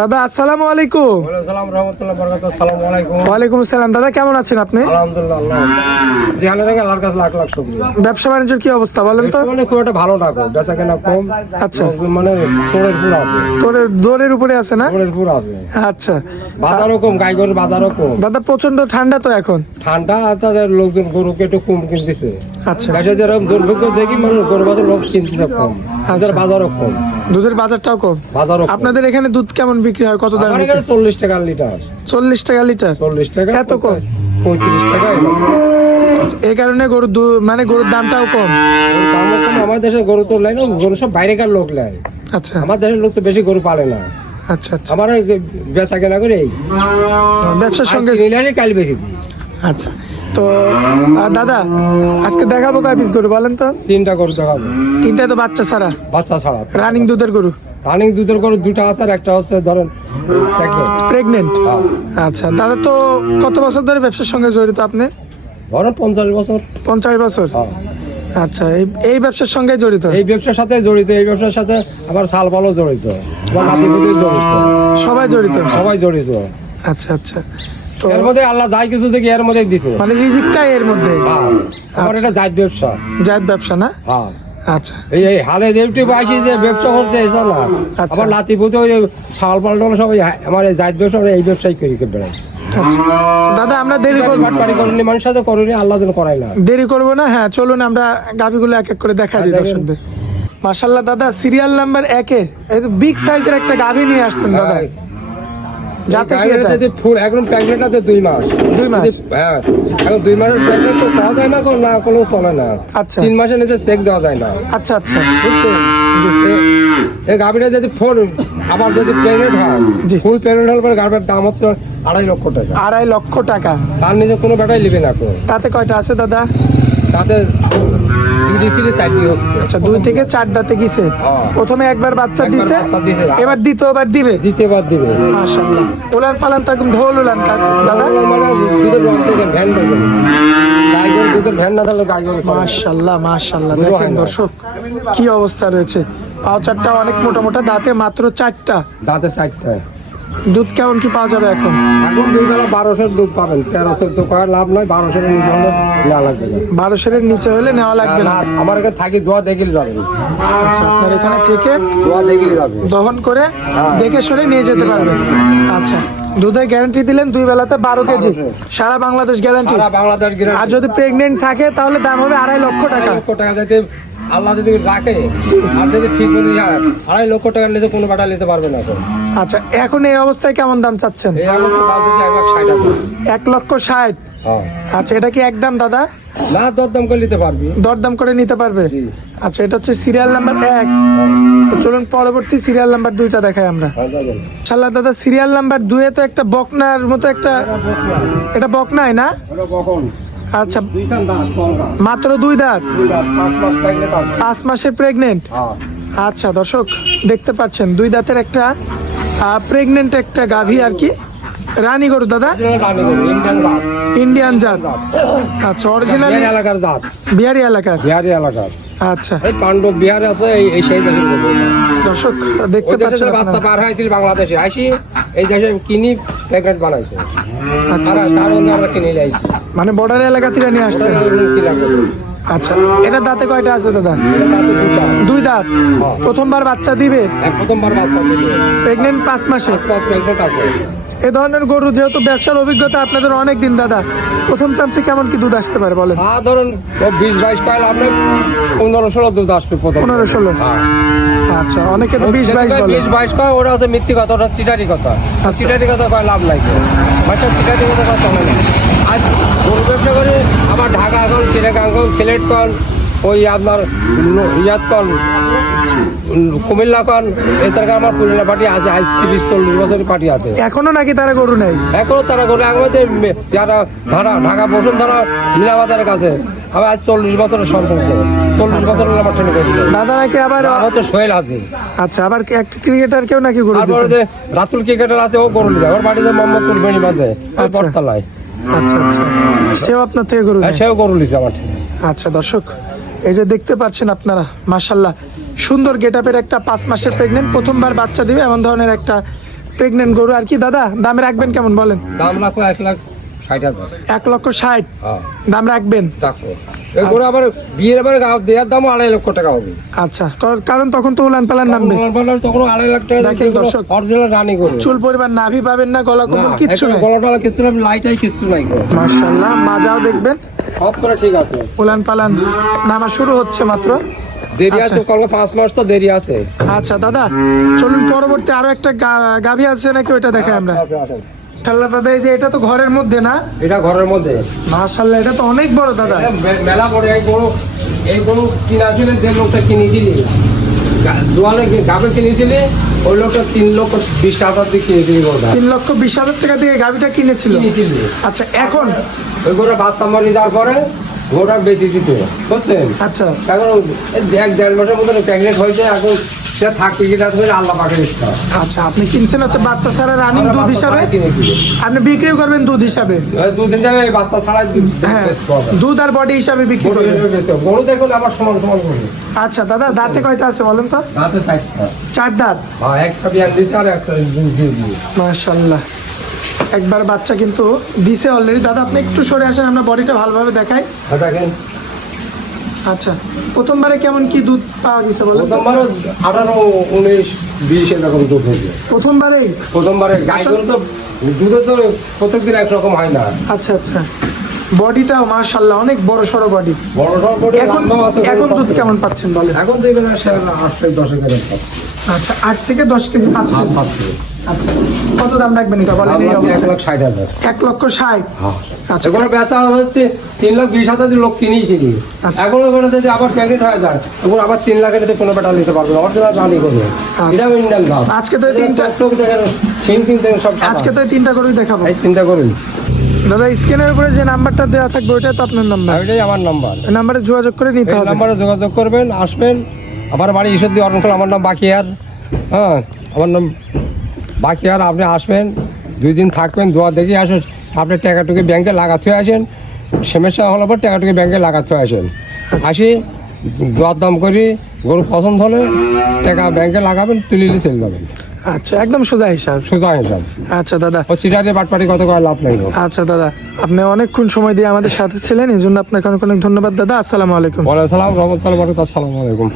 দাদা আসসালামু আলাইকুম। ওয়ালাইকুম আসসালাম। দাদা কেমন আছেন আপনি? ব্যবসা বাণিজ্যের কি অবস্থা বলেন তো? খুব একটা ভালো না, বেচা কেনা কম। আচ্ছা, মানে তোড়ের পুরো আছে, দৌড়ের উপরে আছে না? তোড়ের পুরো আছে। আচ্ছা, বাজারও কম, গাই গরুর বাজারও কম। দাদা প্রচন্ড ঠান্ডা তো এখন। ঠান্ডা তাদের লোকজন গরুকে একটু কম কিনতেছে। আচ্ছা, যেরকম দুর্ভিক্ষ দেখি মানুষ গরু বাজার লোক কিনতেছে কম, তাদের বাজারও কম, দুধের বাজারটাও কম। বাজারও কম। আপনাদের এখানে দুধ কেমন বিক্রি হয়, কত দাম? 40 টাকা লিটার। 40 টাকা লিটার? 40 টাকা। এত কম? 35 টাকা। এই কারণে মানে গরুর দামটাও কম। দামও কম। আমার দেশে গরু তো লাই না, গরু সব বাইরেকার লোক লাই। আচ্ছা, আমার দেশের লোক তো বেশি গরু পালে না। আচ্ছা আচ্ছা। আমার বেচা কেনা করে এই ব্যবসার সঙ্গে কাল বেশি দিই। আচ্ছা, তো দাদা আজকে দেখাবো কয় পিস গরু বলেন তো? 3টা গরু দেখাবো। 3টা তো বাচ্চা ছাড়া? বাচ্চা ছাড়া। রানিং দুধের গরু? রানিং দুধের গরু 2টা আছে, আর একটা হচ্ছে ধরেন প্রেগনেন্ট। আচ্ছা দাদা, তো কত বছর ধরে ব্যবসার সঙ্গে জড়িত আপনি? ধরেন 50 বছর। 50 বছর? আচ্ছা, এই ব্যবসার সঙ্গে জড়িত? এই ব্যবসার সাথে জড়িত, এই ব্যবসার সাথে আবার শাল পালও জড়িত, আবার নাতিপুতি জড়িত, সবাই জড়িত? সবাই জড়িত। আচ্ছা আচ্ছা। তো এর মধ্যে আল্লাহ যাই কিছু দেখি এর মধ্যে দিছে, মানে রিজিকটাই এর মধ্যে? আমার এটা জাত ব্যবসা। জাত ব্যবসা না? হ্যাঁ। আচ্ছা, এই হালে দেবটি বাসি যে ব্যবসা করতে এসে না, আমার নাতিপুতি ওই শাল পাল সবাই আমার এই জাত ব্যবসা, এই ব্যবসায় করি বেড়াই। আচ্ছা দাদা, আমরা দেরি করব করিনি, মানুষের সাথে করিনি, আল্লাহ যেন করাই না। দেরি করবো না। হ্যাঁ চলুন আমরা গাভিগুলো এক এক করে দেখা দিই দর্শকদের। মাশাআল্লাহ দাদা, সিরিয়াল নাম্বার 1 এ এই তো বিগ সাইজের একটা গাভি নিয়ে আসছেন দাদা। যাতে কি এটা ফুল একদম প্রেগন্যান্ট আছে 2 মাস। 2 মাস? হ্যাঁ, এখন 2 মাসের প্রেগন্যান্ট তো পাওয়া যায় না, না কোনো চলে না। আচ্ছা, 3 মাসের নিচে চেক দেওয়া যায় না। আচ্ছা আচ্ছা। এই গাভিটা যদি আবার যদি প্রেগন্যান্ট হয়, ফুল প্রেগন্যান্ট হওয়ার পর গাভির দাম হচ্ছে 2.5 লক্ষ টাকা। 2.5 লক্ষ টাকা? তার নিচে কোনো বেটাই নেবে না। তাতে কয়টা আছে দাদা? তাতে আচ্ছা, 2 থেকে 4 দাঁতে গিয়েছে। প্রথমে একবার বাচ্চা দিছে, এবার দ্বিতীয়বার দিবে? দ্বিতীয়বার দিবে। মাশাআল্লাহ, উলান পালান তো একদম ঢোল উলান দাদা। দুধের রং থেকে ভ্যান দেবে, গাই গরু দুধের ভ্যান না দিলে গাই গরু। মাশাআল্লাহ মাশাআল্লাহ, দেখেন দর্শক কি অবস্থা রয়েছে। পাও চারটা অনেক মোটা মোটা, দাঁতে মাত্র 4টা। দাঁতে 4টা। দুধ কেমন কি পাওয়া যাবে এখন? এখন 2 বেলা 1200 দুধ পাবেন। 1300 তো করার লাভ নয়, 1200 এর নিচে হলে নেওয়া লাগবে না। 1200 এর নিচে হলে নেওয়া লাগবে না? আমার এখানে থাকি দোয়া দেখলে যাবে। আচ্ছা, আপনার এখানে থেকে দোয়া দেখলে যাবে, দহন করে দেখে শুনে নিয়ে যেতে পারবে। আচ্ছা, দুধের গ্যারান্টি দিলেন 2 বেলাতে 12 কেজি, সারা বাংলাদেশ গ্যারান্টি? সারা বাংলাদেশ গ্যারান্টি। আর যদি প্রেগনেন্ট থাকে তাহলে দাম হবে 2.5 লক্ষ টাকা। 2.5 লক্ষ টাকা যদি আল্লাহ যদি রাখে, আর যদি ঠিক মতো যায় 2.5 লক্ষ টাকার নিচে কোনো বাটা নিতে পারবে না। আচ্ছা, এখন এই অবস্থায় কেমন দাম চাচ্ছেন? এই অবস্থায় দাম যদি 1,60,000। 1,60,000? আচ্ছা, এটা কি একদম দাদা? না, দরদাম করে নিতে পারবি। দরদাম করে নিতে পারবে? আচ্ছা, এটা হচ্ছে সিরিয়াল নাম্বার 1। তো চলুন পরবর্তী সিরিয়াল নাম্বার 2টা দেখাই আমরা। ইনশাআল্লাহ দাদা, সিরিয়াল নাম্বার 2 এ তো একটা বকনার মতো একটা, এটা বকনাই না? আচ্ছা, মাত্র 2 দাঁত, 5 মাসের প্রেগনেন্ট। আচ্ছা দর্শক দেখতে পাচ্ছেন 2 দাঁতের একটা প্রেগনেন্ট একটা গাভী আর কি, রানী গরু দাদা? ইন্ডিয়ান জাত? আচ্ছা, অরিজিনাল এলাকার জাত, বিহারি এলাকার? বিহারি এলাকার। আচ্ছা, এই পাণ্ডব বিহারে আছে, এই সেই দেশের দর্শক দেখতে পাচ্ছেন বাচ্চা পার হয়েছিল বাংলাদেশে আসি, এই দেশে কিনি প্রেগনেন্ট বানাইছে। আচ্ছা, তার মধ্যে আমরা কিনে লাইছি, মানে বর্ডার এলাকা থেকে নিয়ে আসছে। আচ্ছা, এটা দাঁতে কয়টা আছে দাদা? দাঁতে 2 দাঁত। প্রথমবার বাচ্চা দিবে? প্রথমবার বাচ্চা দিবে। প্রেগনেন্ট 5 মাসে? 5 মাস প্রেগনেন্ট আছে। এই ধরনের গরু যেহেতু ব্যবসার অভিজ্ঞতা আপনাদের অনেক দিন দাদা, প্রথম চান্সে কেমন কি দুধ আসতে পারে বলেন? ধরুন 20-22 কয়েল আপনার 15-16 দুধ আসবে প্রথম। 15-16? আচ্ছা, অনেকে তো 20-22 বলে। 20-22 কয়, ওটা হচ্ছে মিথ্যে কথা, ওটা চিটারি কথা। চিটারি কথা কয় লাভ নাই, বাচ্চা চিটারি কথা কয় চলে না। আজ গরু ব্যবসা করে আমার ঢাকা এখন, চিটাগাং কন, সিলেট কন, ওই আপনার ইয়াত কন, কুমিল্লা কন, এছাড়া আমার পুরুলিয়া পার্টি আছে, আজ 30-40 বছরের পার্টি আছে। এখনো নাকি তারা গরু নেই? এখনো তারা গরু, আমাদের যারা ঢাকা বসুন্ধরা মিনাবাজারের কাছে, আবার আজ 40 বছরের সম্পর্ক, 40 বছরের আমার ছেলে গরু দাদা নাকি আবার হচ্ছে সোহেল হাজি। আচ্ছা, আবার একটা ক্রিকেটার কেউ নাকি গরু? তারপরে যে রাতুল ক্রিকেটার আছে, ও গরু নিবে। আমার বাড়িতে মোহাম্মদপুর বেড়ি বাঁধে বটতলায়। আচ্ছা আচ্ছা, সেও আপনার থেকে গরু? সেও গরু নিছে আমার থেকে। আচ্ছা দর্শক, এই যে দেখতে পাচ্ছেন আপনারা, মাশাআল্লাহ সুন্দর গেটআপের একটা 5 মাসের প্রেগনেন্ট, প্রথমবার বাচ্চা দিবে এমন ধরনের একটা প্রেগনেন্ট গরু আর কি। দাদা দামে রাখবেন কেমন বলেন? দাম রাখবো 1,60,000। 1,60,000 হ্যাঁ দাম রাখবেন? রাখবো। এগুলো আবার বিয়ের পরে দেওয়ার দামও 2.5 লক্ষ টাকা হবে। আচ্ছা, কারণ তখন তো উলান পালান নামবে। তখন 2.5 লাখ টাকা দেখেন দর্শক, অরিজিনাল রানি করে চুল পরিমাণ নাভি পাবেন না, গলা কম্বল কিচ্ছু নেই। গলা টলা কিচ্ছু না, লাইটাই কিচ্ছু নাই। মাশাআল্লাহ, মাজাও দেখবেন সব করে ঠিক আছে। উলান পালান নামা শুরু হচ্ছে মাত্র। দেরি আছে, কল 5 মাস তো দেরি আছে। আচ্ছা দাদা, চলুন পরবর্তী আরো একটা গাভী আছে নাকি ওইটা দেখাই আমরা। মাশাআল্লাহ দাদা, এই যে এটা তো ঘরের মধ্যে না? এটা ঘরের মধ্যে। মাশাআল্লাহ, এটা তো অনেক বড় দাদা। মেলা বড়। এই গরু কিনাছিলেন, যে লোকটা কিনেছিলি দুয়ালে গাবে কিনেছিলি, ওই লোকটা 3,20,000 দিয়ে কিনেছিলি গরুটা। 3,20,000 টাকা দিয়ে গাভীটা কিনেছিল। আচ্ছা, এখন ওই গরুটা বাচ্চা মরে যাওয়ার পরে গরুটা বেঁচে দিতে বুঝলেন। আচ্ছা, এখন 1-1.5 মাসের মধ্যে প্রেগনেন্ট হয়েছে। এখন সে থাকতে গিয়ে আল্লাহ পাকের ইচ্ছা। আচ্ছা, আপনি কিনছেন হচ্ছে বাচ্চা ছাড়া রানিং দুধ হিসাবে, আপনি বিক্রিও করবেন দুধ হিসাবে? দুধ হিসাবে বাচ্চা ছাড়া হ্যাঁ, দুধ আর বডি হিসাবে বিক্রি করবেন। গরু দেখুন আবার সমান সমান গরু। আচ্ছা দাদা, দাঁতে কয়টা আছে বলেন তো? দাঁতে 4টা। 4 দাঁত। হ্যাঁ, একটা বিয়ান দিতে আর একটা দুধ দিয়ে দিই। মাশাআল্লাহ, একবার বাচ্চা কিন্তু দিছে অলরেডি। দাদা আপনি একটু সরে আসেন, আমরা বডিটা ভালোভাবে দেখাই। দেখেন আচ্ছা, প্রথমবারে কেমন কি দুধ পাওয়া গেছে বলেন? প্রথমবারে 18, 19, 20 এরকম দুধ হয়েছে। প্রথমবারে গাই গরু তো দুধে তো প্রত্যেকদিন একরকম হয় না। আচ্ছা আচ্ছা, বডিটাও মাশাআল্লাহ অনেক বড় সড়ো বডি। বড় সড় বডি। এখন দুধ কেমন পাচ্ছেন বলেন? এখন দেখবেন 8 থেকে 10 কেজি পাচ্ছি। আচ্ছা, 8 থেকে 10 কেজি পাচ্ছেন। আচ্ছা, কত দাম রাখবেন এটা বলেন? এই অবস্থায় 1,60,000। 1,60,000। আচ্ছা, এগুলো বেচা হচ্ছে 3,20,000 লোক কিনেছিল। আচ্ছা। এখন ওখানে যদি আবার প্যাকেট হয়ে যায়, এখন আবার 3 লাখের তো কোনো বেটা নিতে পারবে না। অরিজিনাল রানি করবে। এটা ইন্ডিয়ান দাম। আজকে তো এই তিনটা লোক দেখেন, তিন সব। আজকে তো এই তিনটা করেই দেখাবো। এই চিন্তা করুন দাদা, স্ক্রিনের উপরে যে নাম্বারটা দেওয়া থাকবে ওইটাই তো আপনার নাম্বার? এটাই আমার নাম্বার। এই নাম্বারে যোগাযোগ করে নিতে এই হবে। নাম্বারে যোগাযোগ করবেন, আসবেন। আমার বাড়ি ঈশ্বরদী অরণখোলা। আমার নাম বাকিয়ার। হ্যাঁ, আমার নাম বাকিয়ার। আপনি আসবেন, 2 দিন থাকবেন, দোয়া দেখে আসেন। আপনি টাকাটুকু ব্যাংকে লাগাতে আসেন। সমস্যা হলে পর টাকাটুকু ব্যাংকে লাগাতে আসেন। আসি দর দাম করি, গরু পছন্দ হলে টাকা ব্যাংকে লাগাবেন, তুলে চলে যাবেন। আচ্ছা, একদম সোজা হিসাব। সোজা হিসাব। আচ্ছা দাদা, ও সিটারে বাটপাটি কত করে লাভ নাই। আচ্ছা দাদা, আপনি অনেকক্ষণ সময় দিয়ে আমাদের সাথে ছিলেন, এই জন্য আপনাকে অনেক অনেক ধন্যবাদ দাদা। আসসালামু আলাইকুম। ওয়ালাইকুম আসসালাম, রহমতুল্লাহ, আসসালামু আলাইকুম।